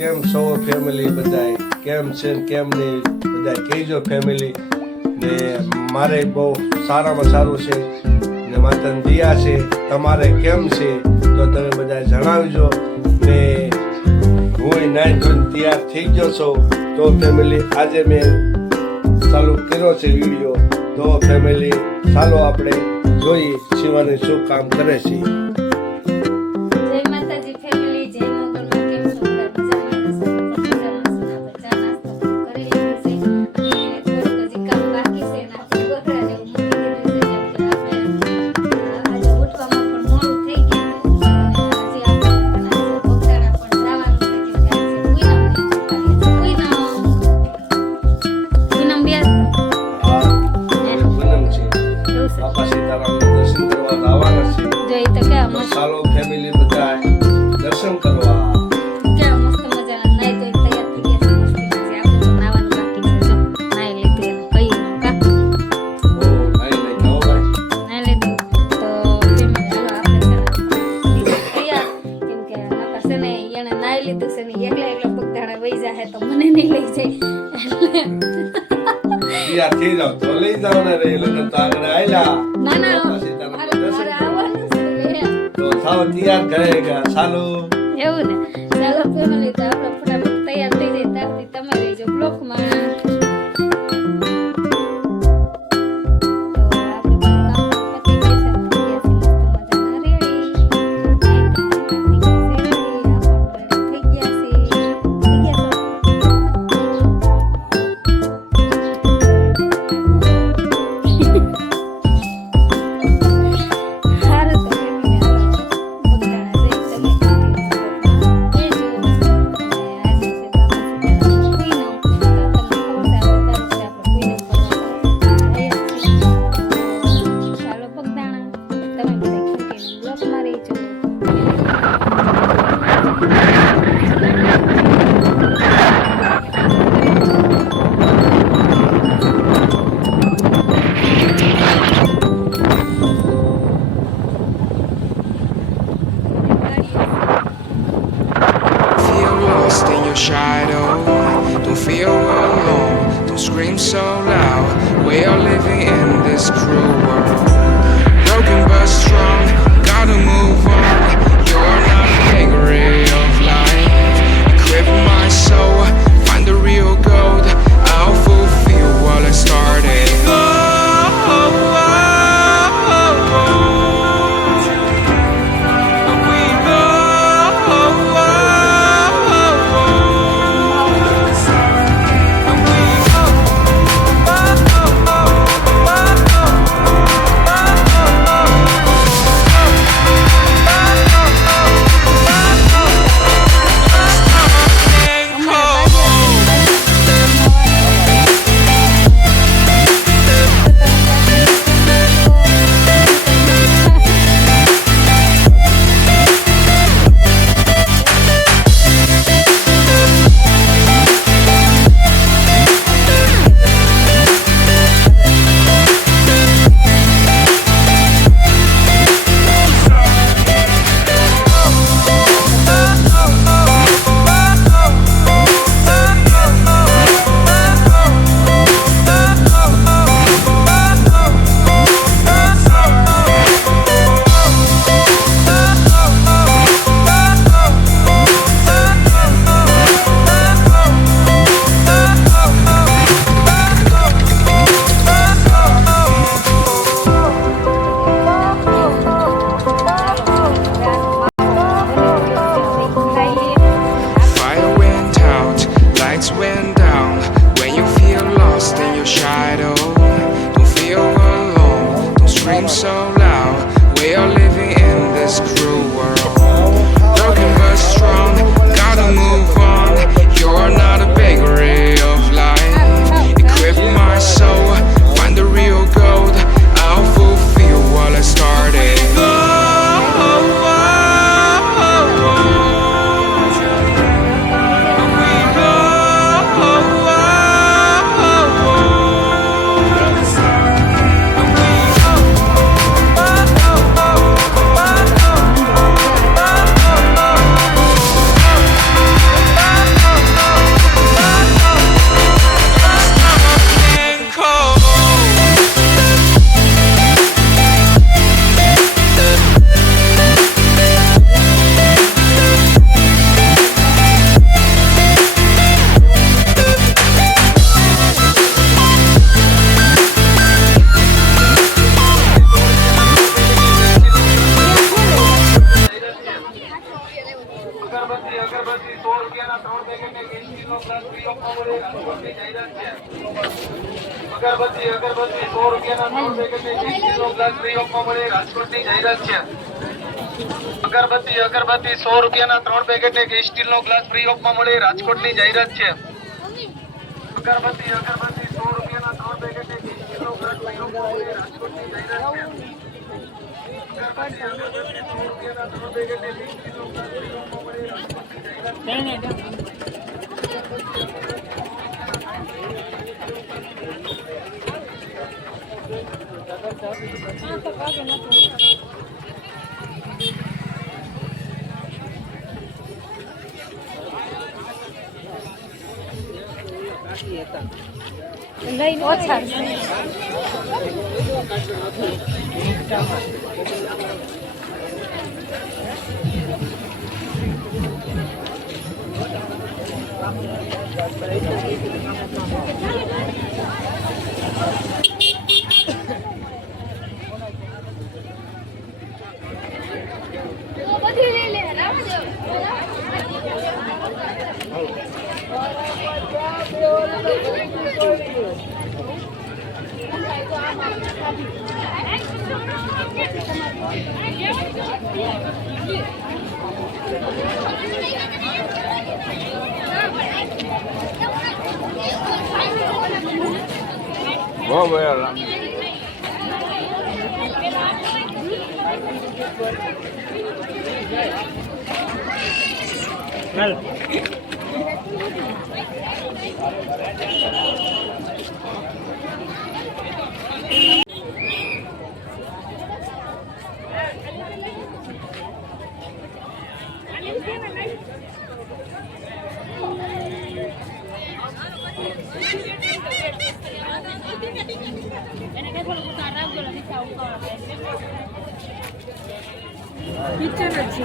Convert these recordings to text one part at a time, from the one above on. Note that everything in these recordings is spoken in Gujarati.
કેમ છો ફેમિલી બધાય, કેમ છે ને કેમ નહીં બધાય કહેજો ફેમિલી. ને મારે બહુ સારામાં સારું છે ને માતાની દયા છે. તમારે કેમ છે તો તમે બધા જણાવજો. ને હું નાઈ ધોઈને તૈયાર થઈ ગયો છો તો ફેમિલી આજે મેં ચાલુ કર્યો છે વિડીયો. તો ફેમિલી ચાલો આપણે જોઈએ શિવાની શું કામ કરે છે. ચાલો ફેમિલી બધા દર્શન કરવા. કેવા મસ્ત મજાના નાઈ તો તૈયાર થઈ ગયા છે. મસ્તી છે. આપણે તો નાવાનું બાકી છે. જો નાઈ લીધું એને કઈ કા ઓ નાઈ લઈ જાઓ ભાઈ. નાઈ લીધું તો ફેમિલી હાલો આપણે તૈયાર. કેમ કે નકા છે ને એને નાઈ લીધું છે ને એકલા પગદાણા વઈ જાહે તો મને નહીં લઈ જાય. તૈયાર થઈ જાવ તો લઈ જાવ ને રે લગન તો આગળ આયલા. ના ના પછી તમે મારે દર્શન આવવાનું છે. તો થાવ તૈયાર કરેગા. ચાલો એવું ને ચાલો ફેમિલી તો આપણે ફટાફટ તૈયાર થઈ જાય ત્યારથી તમે રહેજો બ્લોકમાં. Shadow, don't feel alone, don't scream so loud. We are living in this cruel world. Broken but strong, gotta move on. You're not a vagary of life. Equip my soul, find the real gold. I'll fulfill what I started. અગરબત્તી 100 રૂપિયાના 3 પેકેટ એક સ્ટીલનો ગ્લાસ ફ્રી આપવા મળે રાજકોટની જાહેરાત છે અગરબત્તી 100 રૂપિયાના 3 પેકેટ એક સ્ટીલનો ગ્લાસ ફ્રી આપવા મળે રાજકોટની જાહેરાત છે અગરબત્તી 100 રૂપિયાના 3 પેકેટ એક સ્ટીલનો ગ્લાસ ફ્રી આપવા મળે રાજકોટની જાહેરાત છે અગરબત્તી 100 રૂપિયાના 3 પેકેટ એક સ્ટીલનો ગ્લાસ ફ્રી આપવા મળે રાજકોટની જાહેરાત છે લઈને ઓછા બધી લઈ લે બહુ વહેલા પિક્ચર જ છે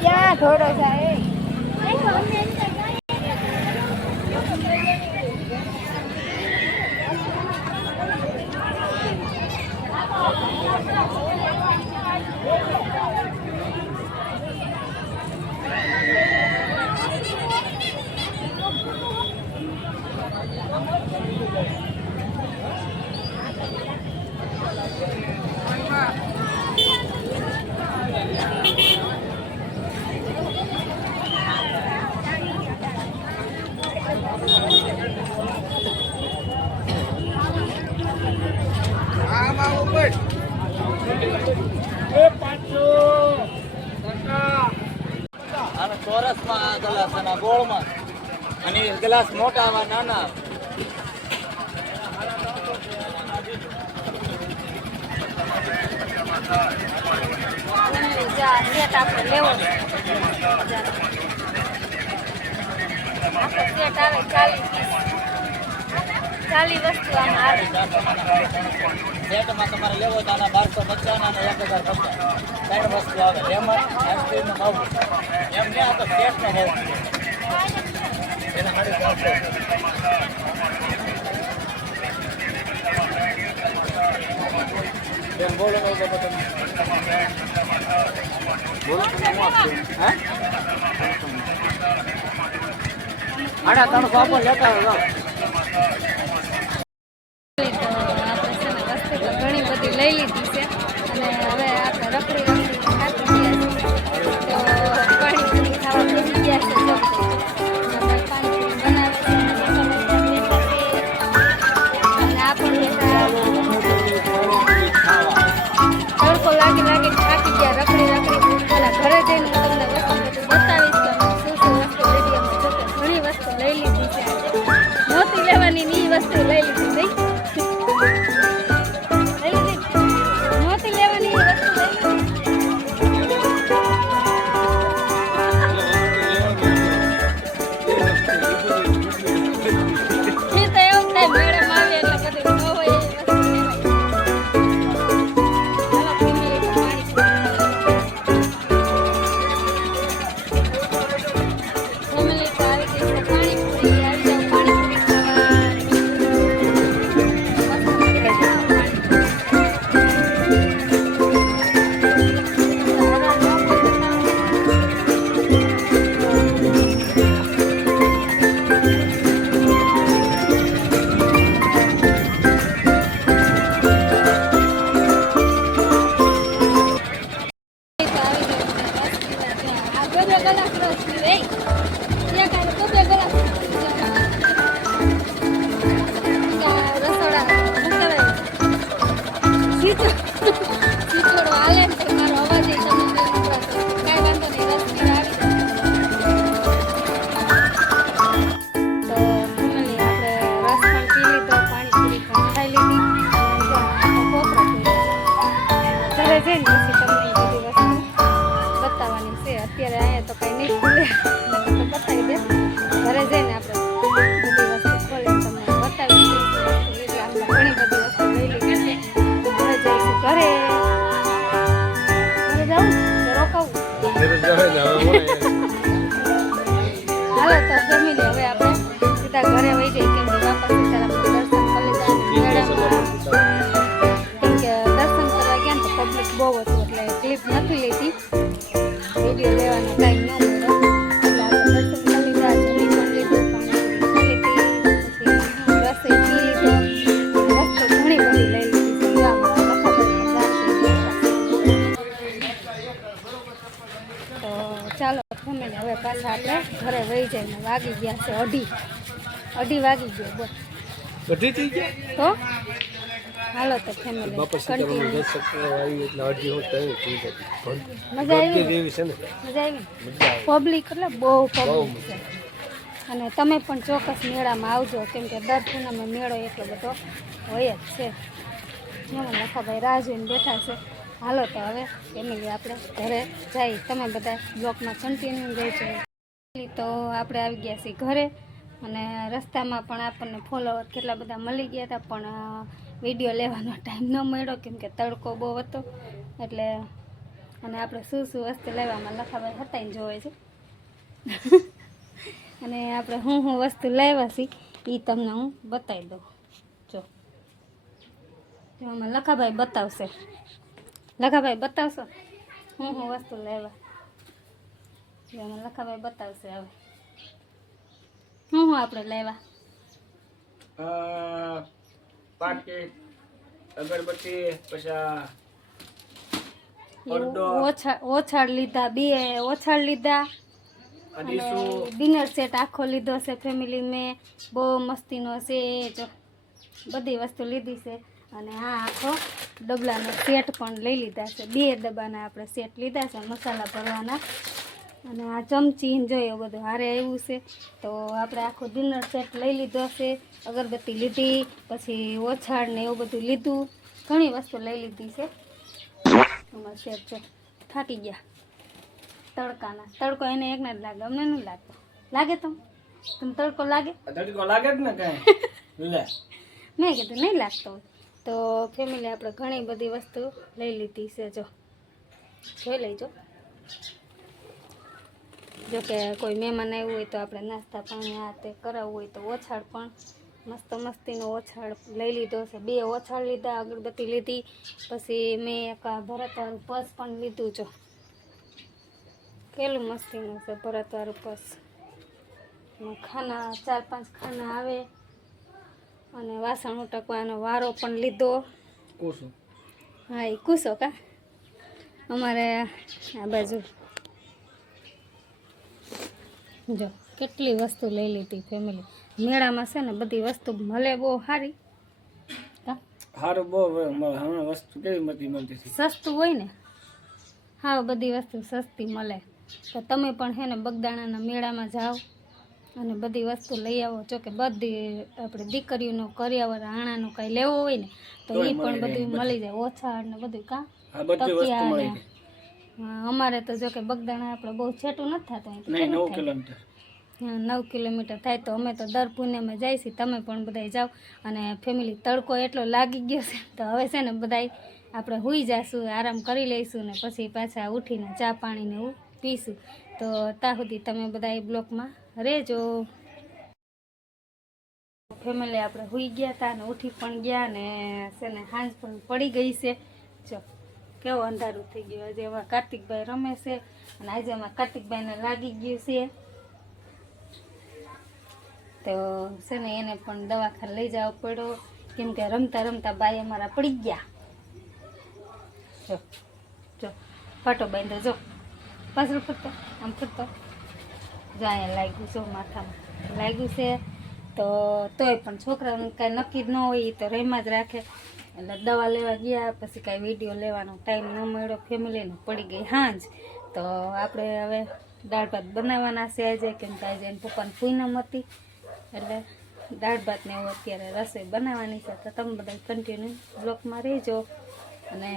ક્યાં થોડો જાય ચોરસમાં ગ્લાસ અને ગોળમાં અને ગ્લાસ મોટા નાના લેવો સેટ આવે 40 વસ્તુ આમાં આવે સેટમાં તમારે લેવો તો આના 1250 અને 1050 ત્રણ વસ્તુ આવે લેમન આઈસ્ક્રીમ ભાવ એમ ને આ તો સેટનો ભાવ એના માટે બેન બોલો ને તમે બોલો હા 350 લેતા હોય ઘણી બધી લઈ લીધી છે અને હવે આપણે રખડી થાકી ગયા તો પાણી ખાવા બેસી ગયા છે પાણી બનાવે છે અને આપણને તડકો લાગી થાકી ગયા રખડી પેલા ઘરે જઈને તમને વસ્તુ બતાવીશ કે શું વસ્તુ લીધી અમે જો ઘણી વસ્તુ લઈ લીધી છે આજે નહોતી લેવાની ની વસ્તુ લઈ લીધી નહીં થોડો હાલે ને તો મારો અવાજ તમને કાંઈ વાંધો નહીં રસની આવી તો ફેમિલી આપણે રસ પણ પી લીધો પાણીપુરી પણ ખાઈ લીધી કોપરો ઘરે જઈને પછી તમને એ બધી વસ્તુ બતાવવાની છે અત્યારે અહીંયા તો કંઈ નહીં ખુલે તો બતાવી દે ઘરે જઈને આપણે બધી વસ્તુ ખોલે તમને બતાવી દઈશું એટલે આપણે ઘણી બધી વસ્તુ લઈ લીધી છે ઘરે જઈશું ઘરે જાઉં કે રોકાવું હાલો તો ફેમિલી હવે આપણે સીધા ઘરે વહી જઈએ કેમ કે બાપા સીતારામ દર્શન કરી લીધા કેમ કે દર્શન કરવા ગયા ને તો પબ્લિક બહુ હતું એટલે ક્લિપ નથી લેતી વિડીયો લેવાનો ટાઈમ ન મળ્યો એટલે આપણે દર્શન કરી લીધા જમી પણ લીધું પાણી પી લીધી પછી રસોઈ પી લીધો વસ્તુ ઘણી બધી લઈ લીધી સંગવામાં તો ચાલો ફેમિલી હવે પાછા આપણે ઘરે વહી જઈને વાગી ગયા છે અઢી વાગી ગયો બોલ બધી થઈ ગયા તો હાલો તો ફેમિલી બાપા સીતારામનું દર્શન કરવા આવી એટલે અડધી હું તઈ થઈ ગઈ મજા આવી એવી છે ને મજા આવી પબ્લિક એટલે બહુ પબ્લિક છે અને તમે પણ ચોક્કસ મેળામાં આવજો કેમ કે દર પૂનમે મેળો એટલો બધો હોય જ છે જેમાં લખાભાઈ રાહ જોઈને બેઠા છે હાલો તો હવે ફેમિલી આપણે ઘરે જઈ તમે બધા બ્લોકમાં કન્ટિન્યુ રહેજો તો આપણે આવી ગયા છીએ ઘરે અને રસ્તામાં પણ આપણને ફોલોવર કેટલા બધા મળી ગયા હતા પણ વિડીયો લેવાનો ટાઈમ ન મળ્યો કેમ કે તડકો બહુ હતો એટલે અને આપણે શું વસ્તુ લેવામાં લખાભાઈ હતા ને જોવે છે અને આપણે હું વસ્તુ લાવ્યા છીએ એ તમને હું બતાવી દઉં જો આમાં લખાભાઈ બતાવશે લખાભાઈ બતાવશો હું વસ્તુ લાવ્યા એમાં લખાભાઈ બતાવશે હવે હું આપણે લાવ્યા પાકીટ અગરબત્તી પછી ઓછાડ લીધા બે ઓછાડ લીધા અને ડિનર સેટ આખો લીધો છે ફેમિલી મેં બહુ મસ્તીનો છે જો બધી વસ્તુ લીધી છે અને આ આખો ડબલાનો સેટ પણ લઈ લીધા છે 2 ડબ્બાના આપણે સેટ લીધા છે મસાલા ભરવાના અને આ ચમચી જોઈએ બધું હારે આવ્યું છે તો આપણે આખો ડિનર સેટ લઈ લીધો છે અગરબત્તી લીધી પછી ઓછાડ ને એવું બધું લીધું ઘણી વસ્તુ લઈ લીધી છે અમારા સેટ જો ફાટી ગયા તડકાના તડકો એને એકને જ લાગે અમને નહીં લાગતો લાગે તમને તડકો લાગે જ ને કઈ મેં કીધું નહીં લાગતો તો ફેમિલી આપણે ઘણી બધી વસ્તુ લઈ લીધી છે જો જોઈ લેજો જો કે કોઈ મહેમાન આવ્યું હોય તો આપણે નાસ્તા પાણી આ તે કરાવવું હોય તો ઓછાડ પણ મસ્ત મસ્તીનો ઓછાડ લઈ લીધો છે 2 ઓછાડ લીધા અગરબત્તી લીધી પછી મેં એક ભરતવાળું પર્સ પણ લીધું જો કેટલું મસ્તીનું છે ભરતવાળું પર્સ ખાના 4-5 ખાના આવે અને વાસણ ઉટકવાનો વારો પણ લીધો હા એ કૂસો કા અમારે આ બાજુ જો કેટલી વસ્તુ લઈ લીધી ફેમિલી મેળામાં છે ને બધી વસ્તુ મળે બહુ સારી સારું બહુ હમણાં વસ્તુ કેવી મળતી સસ્તું હોય ને હા બધી વસ્તુ સસ્તી મળે તો તમે પણ છે ને બગદાણાના મેળામાં જાઓ અને બધી વસ્તુ લઈ આવો જો કે બધી આપણે દીકરીઓનું કરિયાવર આણાનું કંઈ લેવું હોય ને તો એ પણ બધું મળી જાય ઓછાડ ને બધું કાં તકિયા ને અમારે તો જો કે બગદાણા આપણે બહુ છેટું નથી થતું 9 કિલોમીટર થાય તો અમે તો દર પૂનમે જાય છીએ તમે પણ બધાય જાઓ અને ફેમિલી તડકો એટલો લાગી ગયો છે તો હવે છે ને બધાય આપણે સૂઈ જઈશું આરામ કરી લઈશું ને પછી પાછા ઉઠીને ચા પાણીને એવું પીશું તો ત્યાં સુધી તમે બધા બ્લોકમાં રહેજો ફેમિલી આપણે સૂઈ ગયા હતા ને ઉઠી પણ ગયા ને છે ને સાંજ પણ પડી ગઈ છે જો કેવું અંધારું થઈ ગયું આજે એમાં કાર્તિકભાઈ રમે છે અને આજે એમાં કાર્તિકભાઈને લાગી ગયું છે તો છે ને એને પણ દવાખાને લઈ જવો પડ્યો કેમ કે રમતા રમતા બાઈ અમારા પડી ગયા જો જો ફાટો બાંધો જો પાછળ ફરતો આમ ફરતો જો અહીંયા લાગ્યું જો માથામાં લાગ્યું છે તો તોય પણ છોકરાઓને કાંઈ નક્કી જ ન હોય એ તો રેમાં જ રાખે એટલે દવા લેવા ગયા, પછી કાંઈ વિડીયો લેવાનો ટાઈમ ન મળ્યો ફેમિલીને, પડી ગઈ હાંજ. તો આપણે હવે દાળ ભાત બનાવવાના છે આજે, કેમ કે આજે એના પપ્પાની પૂનમ હતી, એટલે દાળ ભાત ને એવું અત્યારે રસોઈ બનાવવાની છે. તો તમે બધા કન્ટિન્યુ બ્લોકમાં રહેજો, અને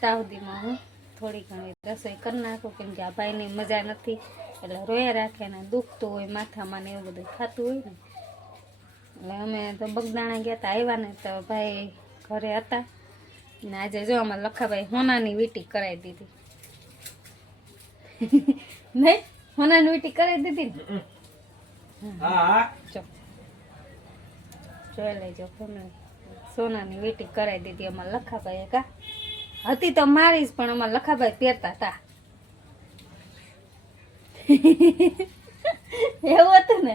ત્યાં સુધીમાં હું થોડી ઘણી રસોઈ કરી નાખું, કેમ કે આ ભાઈની મજા નથી, એટલે રોયા રાખે ને દુખતું હોય માથામાં ને એવું બધું થતું હોય ને. એટલે અમે તો બગદાણા ગયા હતા, આવ્યા ને તો ભાઈ ઘરે હતા, ને આજે જો અમારે લખાભાઈ હોનાની વીંટી કરાવી દીધી. નહીં, હોનાની વીંટી કરાવી દીધી ને. જો જોઈ લેજો ફેમિલી, સોનાની વીંટી કરાવી દીધી અમારે લખાભાઈ. કા હતી તો મારી જ, પણ અમારે લખાભાઈ પહેરતા હતા. એવું હતું ને.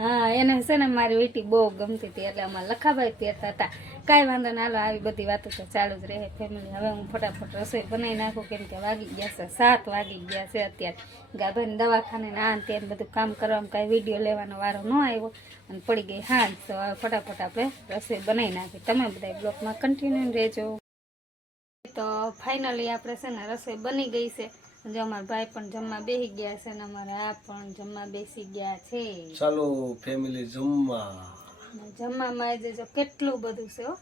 હા, એને છે ને મારી વીંટી બહુ ગમતી હતી, એટલે અમારે લખાભાઈ પહેરતા હતા. કાંઈ વાંધો ના, હાલો આવી બધી વાતો તો ચાલુ જ રહે ફેમિલી. હવે હું ફટાફટ રસોઈ બનાવી નાખું, કેમ કે વાગી ગયા છે 7 વાગી ગયા છે અત્યારે. ગાભાઈને દવાખાને ને આ તે બધું કામ કરવામાં કાંઈ વિડીયો લેવાનો વારો ન આવ્યો, અને પડી ગઈ હાંજ. તો હવે ફટાફટ આપણે રસોઈ બનાવી નાખી. તમે બધા બ્લોકમાં કન્ટિન્યુ રહેજો. તો ફાઇનલી આપણે છે ને રસોઈ બની ગઈ છે. જો અમારા ભાઈ પણ જમવા બેસી ગયા છે, ને અમારા આ પણ જમવા બેસી ગયા છે. ચાલો ફેમિલી જમવા. જમવામાં આજે જો કેટલું બધું છે હો.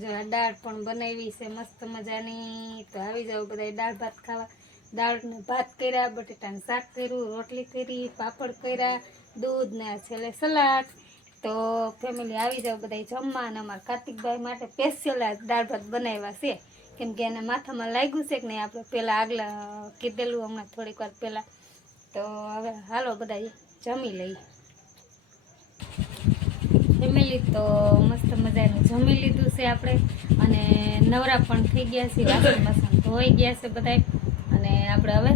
જો આ દાળ પણ બનાવી છે મસ્ત મજાની. તો આવી જાવ બધા દાળ ભાત ખાવા. દાળ ને ભાત કર્યા, બટેટાનું શાક કર્યું, રોટલી કરી, પાપડ કર્યા, દૂધ ને છેલ્લે સલાડ. તો ફેમિલી આવી જાવ બધા જમવા. અને અમારા કાર્તિકભાઈ માટે સ્પેશિયલ દાળ ભાત બનાવ્યા છે, કેમ કે એને માથામાં લાગ્યું છે કે નહીં, આપણે પહેલાં આગલા કીધેલું હમણાં થોડીક વાર પહેલાં. તો હવે હાલો બધા જમી લઈએ ફેમિલી. તો મસ્ત મજાનું જમી લીધું છે આપણે, અને નવરા પણ થઈ ગયા છે, વાસણ બાસણ ધોઈ ગયા છે બધા, અને આપણે હવે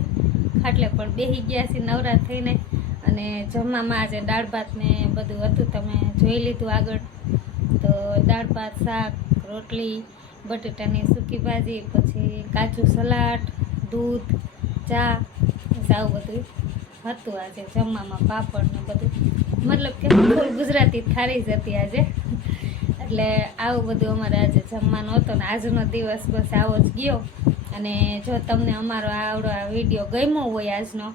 ખાટલે પણ બેસી ગયા છીએ નવરા થઈને. અને જમવામાં આજે દાળ ભાત ને બધું હતું, તમે જોઈ લીધું આગળ. તો દાળ ભાત, શાક, રોટલી, બટેટાની સૂકી ભાજી, પછી કાચું સલાડ, દૂધ, ચા, આવું બધું હતું આજે જમવામાં. પાપડ ને બધું, મતલબ કે ફૂલ ગુજરાતી થાળી જ હતી આજે. એટલે આવું બધું અમારે આજે જમવાનું હતું, ને આજનો દિવસ બસ આવો જ ગયો. અને જો તમને અમારો આવડો આ વિડીયો ગમ્યો હોય આજનો,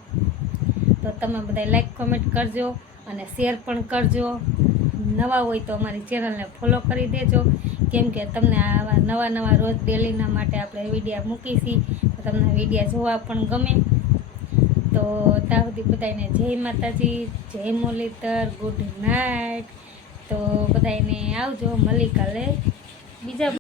તો તમે બધા લાઈક કોમેન્ટ કરજો, અને શેર પણ કરજો. નવા હોય તો અમારી ચેનલને ફોલો કરી દેજો, કેમ કે તમને આવા નવા રોજ ડેલીના માટે આપણે વિડીયા મૂકીશી, તો તમને વિડીયા જોવા પણ ગમે. તો ત્યાં સુધી બધાને જય માતાજી, જય મુરલીધર, ગુડ નાઇટ. તો બધાને આવજો, મળી કાલે બીજા